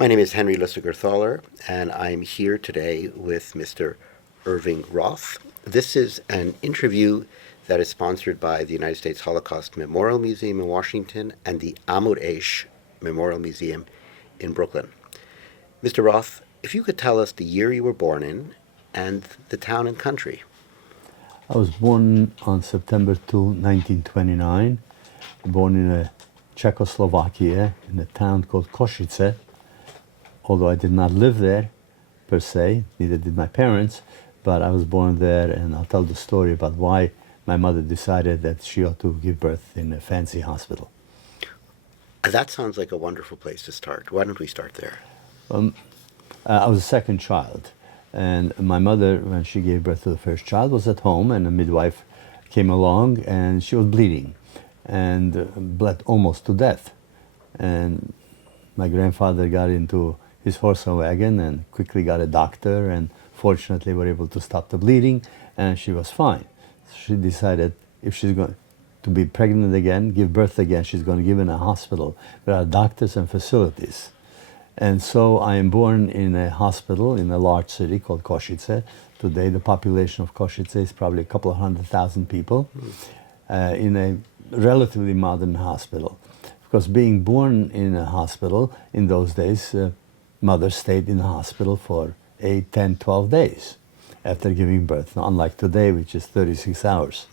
My name is Henry Lussiger-Thaler, and I'm here today with Mr. Irving Roth. This is an interview that is sponsored by the United States Holocaust Memorial Museum in Washington and the Amud Eish Memorial Museum in Brooklyn. Mr. Roth, if you could tell us the year you were born in and the town and country. I was born on September 1929, born in Czechoslovakia, in a town called Košice. Although I did not live there, per se, neither did my parents, but I was born there, and I'll tell the story about why my mother decided that she ought to give birth in a fancy hospital. That sounds like a wonderful place to start. Why don't we start there? I was a second child, and my mother, when she gave birth to the first child, was at home, and a midwife came along, and she was bleeding, and bled almost to death. And my grandfather got into his horse and wagon and quickly got a doctor, and fortunately were able to stop the bleeding, and she was fine. She decided if she's going to be pregnant again, give birth again, she's going to give in a hospital. There are doctors and facilities. And so I am born in a hospital in a large city called Košice. Today the population of Košice is probably a couple of 100,000 people, in a relatively modern hospital. Of course, being born in a hospital in those days, mother stayed in the hospital for 8, 10, 12 days after giving birth, unlike today, which is 36 hours.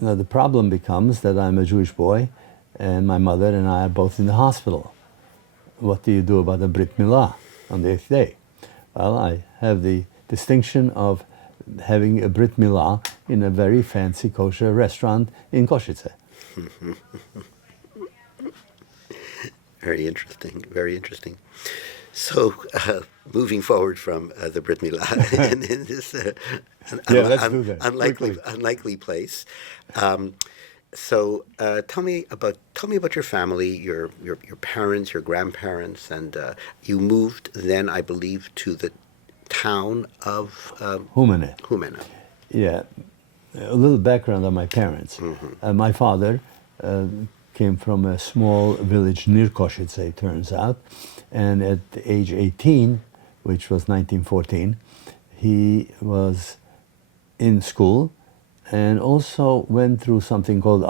Now, the problem becomes that I'm a Jewish boy, and my mother and I are both in the hospital. What do you do about the Brit Milah on the 8th day? Well, I have the distinction of having a Brit Milah in a very fancy kosher restaurant in Košice. Very interesting, very interesting. So, moving forward from the Brit Milah in this unlikely place. So, tell me about your family, your parents, your grandparents, and you moved then, I believe, to the town of Humene. Yeah, a little background on my parents. My father came from a small village near Košice, it turns out, and at age 18, which was 1914, he was in school and also went through something called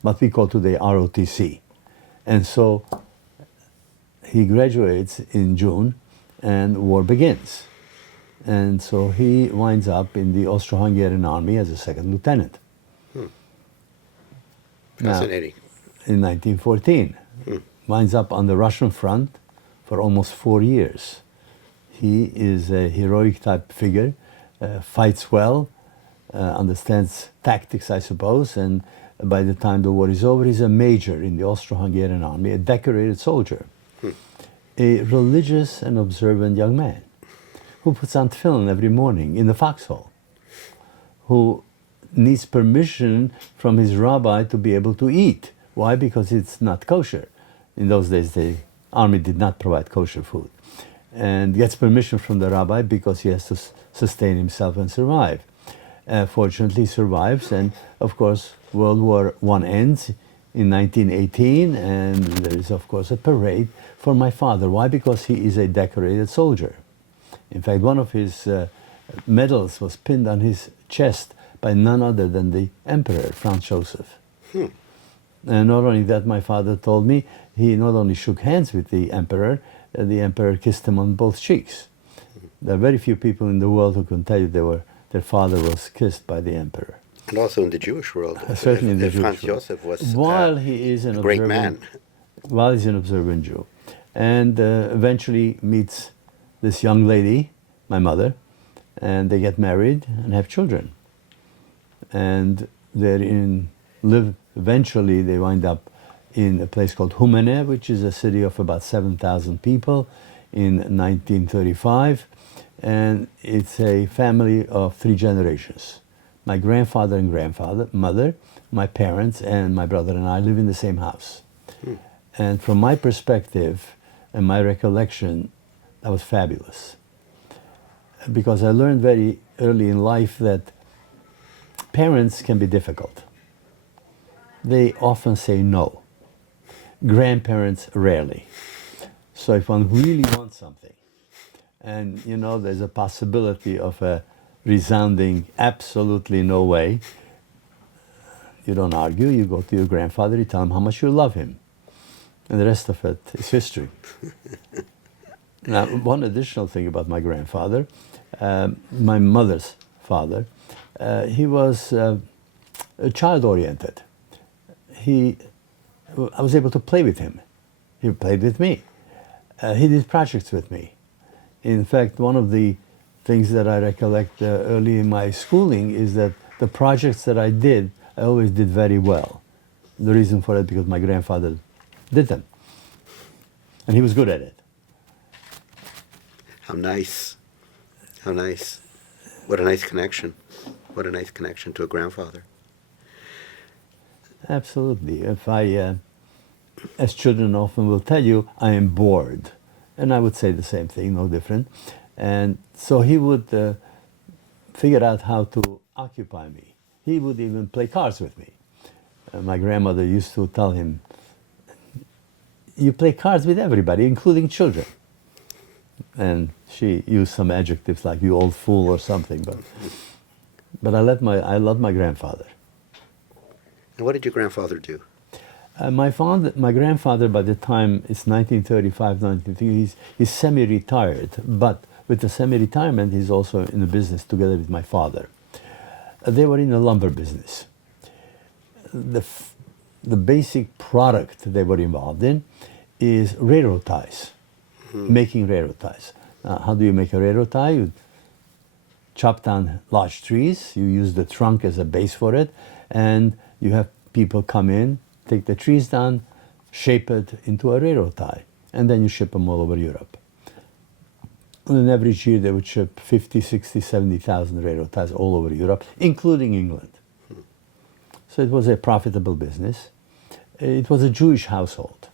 what we call today ROTC. And so he graduates in June and war begins. And so he winds up in the Austro-Hungarian army as a second lieutenant. Fascinating. Now, in 1914, winds up on the Russian front for almost 4 years. He is a heroic type figure, fights well, understands tactics, I suppose, and by the time the war is over, he's a major in the Austro-Hungarian army, a decorated soldier, a religious and observant young man who puts on tefillin every morning in the foxhole, who needs permission from his rabbi to be able to eat. Why? Because it's not kosher. In those days, the army did not provide kosher food. And gets permission from the rabbi because he has to sustain himself and survive. Fortunately, he survives, and of course, World War I ends in 1918, and there is, of course, a parade for my father. Why? Because he is a decorated soldier. In fact, one of his medals was pinned on his chest by none other than the Emperor, Franz Joseph. And not only that, my father told me, he not only shook hands with the Emperor kissed him on both cheeks. There are very few people in the world who can tell you their father was kissed by the Emperor. And also in the Jewish world. Certainly in the Jewish Franz world. Joseph was while he is an a great man. While he's an observant Jew. And eventually meets this young lady, my mother, and they get married and have children. And eventually they wind up in a place called Humene, which is a city of about 7,000 people in 1935. And it's a family of 3 generations. My grandfather and mother, my parents, and my brother and I live in the same house. And from my perspective and my recollection, that was fabulous. Because I learned very early in life that parents can be difficult. They often say no. Grandparents rarely. So if one really wants something, and you know there's a possibility of a resounding absolutely no way, you don't argue, you go to your grandfather, you tell him how much you love him. And the rest of it is history. Now, one additional thing about my grandfather, my mother's father, he was child-oriented. I was able to play with him. He played with me. He did projects with me. In fact, one of the things that I recollect early in my schooling is that the projects that I did, I always did very well. The reason for it because my grandfather did them. And he was good at it. How nice. How nice. What a nice connection. What a nice connection to a grandfather. Absolutely. If I, as children often will tell you, I am bored. And I would say the same thing, no different. And so he would figure out how to occupy me. He would even play cards with me. My grandmother used to tell him, you play cards with everybody, including children. And she used some adjectives like you old fool or something, but I loved my grandfather. And what did your grandfather do? My grandfather, by the time it's 1935, 1930, he's semi-retired, but with the semi-retirement, he's also in the business together with my father. They were in the lumber business. The basic product they were involved in is railroad ties, making railroad ties. How do you make a railroad tie? You chop down large trees, you use the trunk as a base for it, and you have people come in, take the trees down, shape it into a railroad tie, and then you ship them all over Europe. On an average year, they would ship 50, 60, 70,000 railroad ties all over Europe, including England. So it was a profitable business. It was a Jewish household,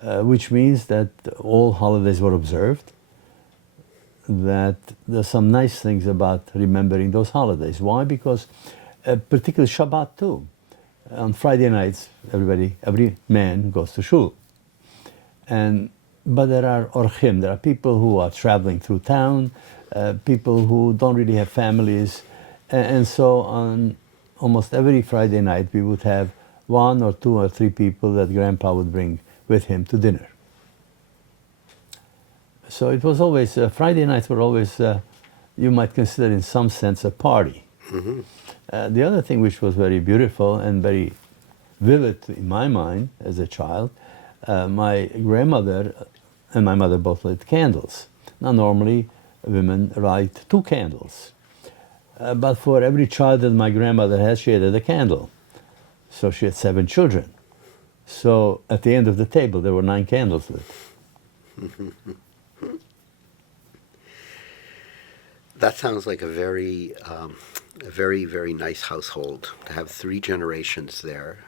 which means that all holidays were observed, that there's some nice things about remembering those holidays. Why? Because particularly Shabbat too. On Friday nights, every man goes to shul. But there are orchim, there are people who are traveling through town, people who don't really have families. And so on almost every Friday night, we would have 1 or 2 or 3 people that Grandpa would bring with him to dinner. So it was always, Friday nights were always, you might consider in some sense a party. Mm-hmm. The other thing which was very beautiful and very vivid in my mind as a child, my grandmother and my mother both lit candles. Now normally women light 2 candles. But for every child that my grandmother had, she had a candle. So she had 7 children. So at the end of the table, there were 9 candles lit. That sounds like a very, very nice household to have 3 generations there,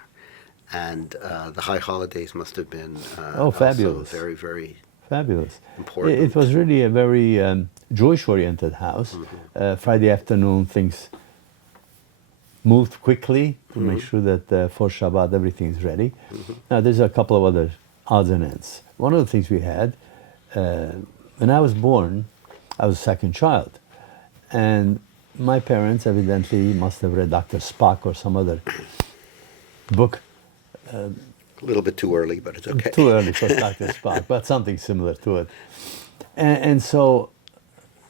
and the high holidays must have been fabulous, also very, very fabulous. Important. It was really a very Jewish-oriented house. Mm-hmm. Friday afternoon, things moved quickly to make sure that for Shabbat everything's ready. Mm-hmm. Now there's a couple of other odds and ends. One of the things we had, when I was born, I was a second child. And my parents evidently must have read Dr. Spock or some other book. A little bit too early, but it's okay. Too early for Dr. Spock, but something similar to it. And so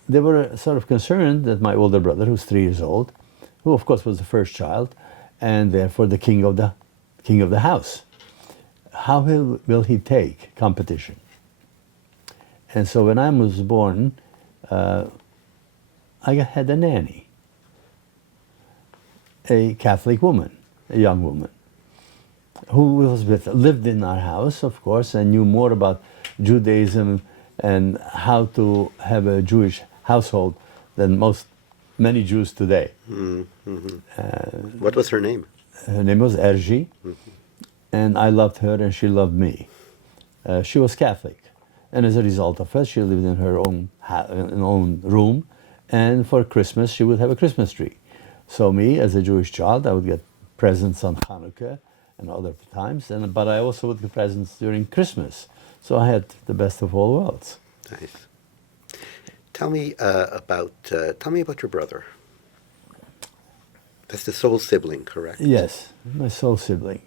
they were sort of concerned that my older brother, who's 3 years old, who of course was the first child, and therefore the king of the house, how will he take competition? And so when I was born, I had a nanny, a Catholic woman, a young woman, who lived in our house, of course, and knew more about Judaism and how to have a Jewish household than many Jews today. Mm-hmm. What was her name? Her name was Irving, and I loved her and she loved me. She was Catholic, and as a result of it, she lived in her own room, and for Christmas she would have a Christmas tree. So me, as a Jewish child, I would get presents on Hanukkah and other times, but I also would get presents during Christmas. So I had the best of all worlds. Nice. Tell me about your brother. That's the sole sibling, correct? Yes, my sole sibling.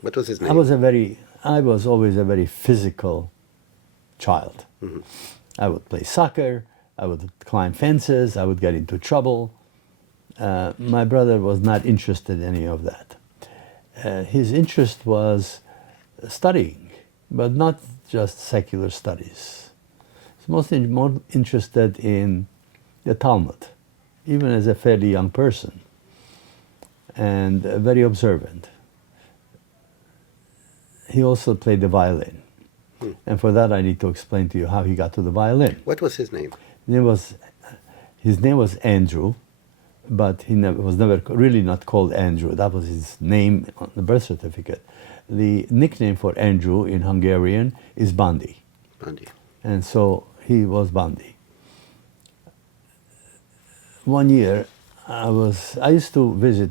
What was his I name? was always a very physical child. Mhm. I would play soccer, I would climb fences, I would get into trouble. My brother was not interested in any of that. His interest was studying, but not just secular studies. He's mostly more interested in the Talmud, even as a fairly young person, and very observant. He also played the violin. And for that, I need to explain to you how he got to the violin. What was his name? His name was Andrew, but he was never really not called Andrew. That was his name on the birth certificate. The nickname for Andrew in Hungarian is Bandi. Bundy. And so he was Bandi. One year, I used to visit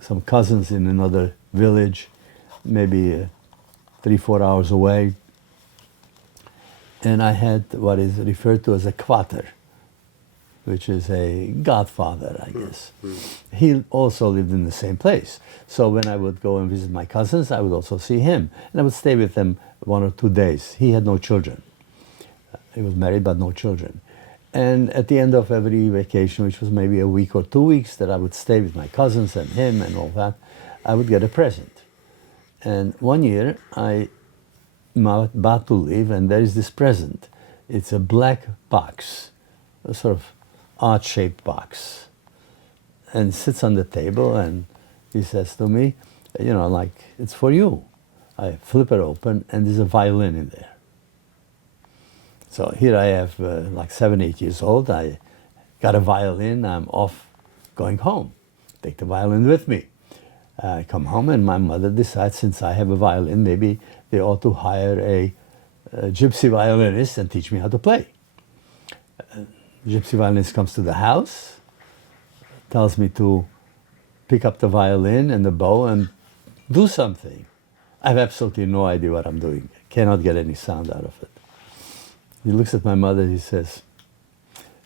some cousins in another village, maybe 3-4 hours away. And I had what is referred to as a quater, which is a godfather, I guess. He also lived in the same place. So when I would go and visit my cousins, I would also see him. And I would stay with them 1 or 2 days. He had no children. He was married, but no children. And at the end of every vacation, which was maybe a week or 2 weeks that I would stay with my cousins and him and all that, I would get a present. And one year, I about to leave, and there is this present. It's a black box, a sort of odd-shaped box, and sits on the table, and he says to me, like, it's for you. I flip it open, and there's a violin in there. So here I have, like 7, 8 years old. I got a violin. I'm off going home. Take the violin with me. I come home, and my mother decides, since I have a violin, maybe they ought to hire a gypsy violinist and teach me how to play. Gypsy violinist comes to the house, tells me to pick up the violin and the bow and do something. I have absolutely no idea what I'm doing. I cannot get any sound out of it. He looks at my mother, he says,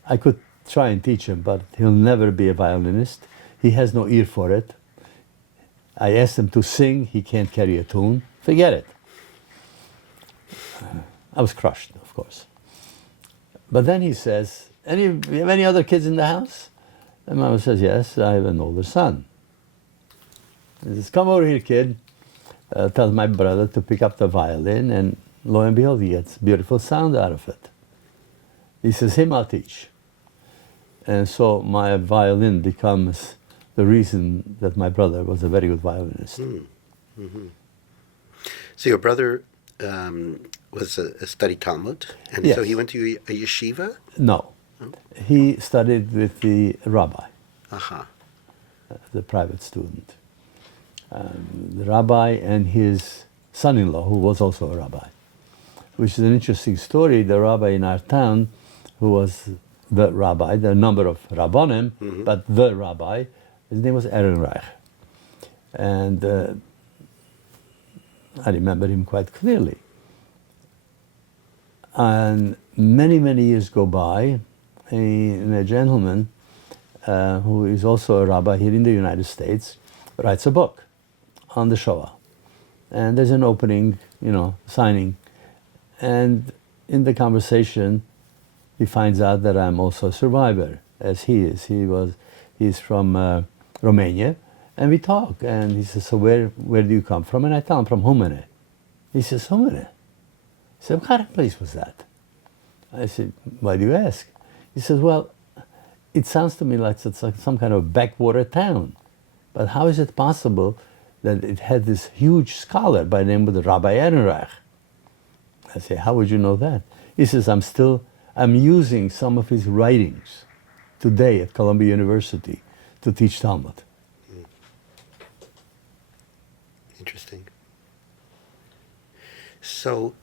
I could try and teach him, but he'll never be a violinist. He has no ear for it. I asked him to sing, he can't carry a tune. Forget it. I was crushed, of course. But then he says, you have any other kids in the house? And Mama says, yes, I have an older son. He says, come over here, kid. Tells my brother to pick up the violin, and lo and behold, he gets beautiful sound out of it. He says, him I'll teach. And so my violin becomes the reason that my brother was a very good violinist. Mm-hmm. So your brother was a studied Talmud, and Yes. so he went to a yeshiva? No. He studied with the rabbi, Uh-huh. the private student. The rabbi and his son-in-law, who was also a rabbi, which is an interesting story. The rabbi in our town, who was the rabbi, the number of rabbanim, but the rabbi, his name was Irving. And I remember him quite clearly. And many, many years go by, a gentleman who is also a rabbi here in the United States writes a book on the Shoah. And there's an opening, signing. And in the conversation, he finds out that I'm also a survivor, as he is. He's from Romania, and we talk. And he says, so where do you come from? And I tell him, from Humene. He says, Humene? I said, what kind of place was that? I said, why do you ask? He says, well, it sounds to me like it's like some kind of backwater town. But how is it possible that it had this huge scholar by the name of the Rabbi Ehrenreich? I say, how would you know that? He says, I'm using some of his writings today at Columbia University to teach Talmud. Interesting. So,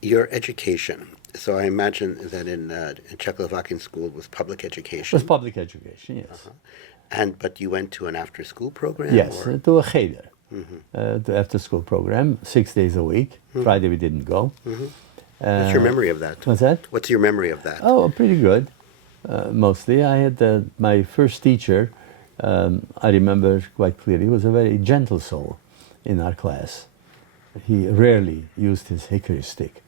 your education. So I imagine that in Czechoslovakian school it was public education. It was public education, yes. But you went to an after-school program? Yes, or? to a cheder. the after-school program, 6 days a week. Friday we didn't go. What's your memory of that? What's that? What's your memory of that? Oh, pretty good. Mostly, I had my first teacher. I remember quite clearly. He was a very gentle soul in our class. He rarely used his hickory stick,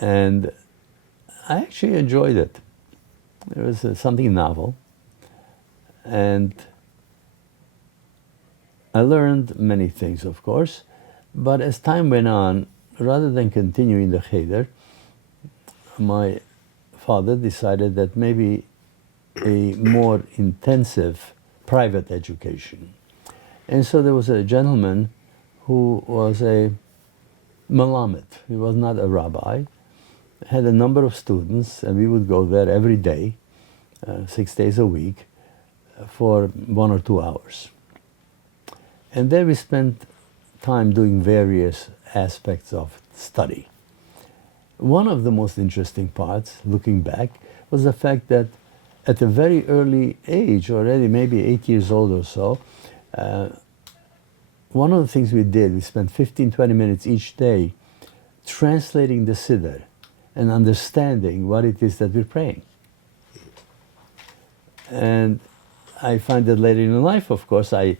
and I actually enjoyed it. It was something novel, and I learned many things, of course. But as time went on, rather than continuing the cheder, my father decided that maybe a more intensive private education. And so there was a gentleman who was a melamed. He was not a rabbi. Had a number of students, and we would go there every day, 6 days a week, for 1 or 2 hours. And there we spent time doing various aspects of study. One of the most interesting parts, looking back, was the fact that at a very early age, already maybe 8 years old or so, one of the things we did, we spent 15, 20 minutes each day translating the Siddur and understanding what it is that we're praying. And I find that later in life, of course, I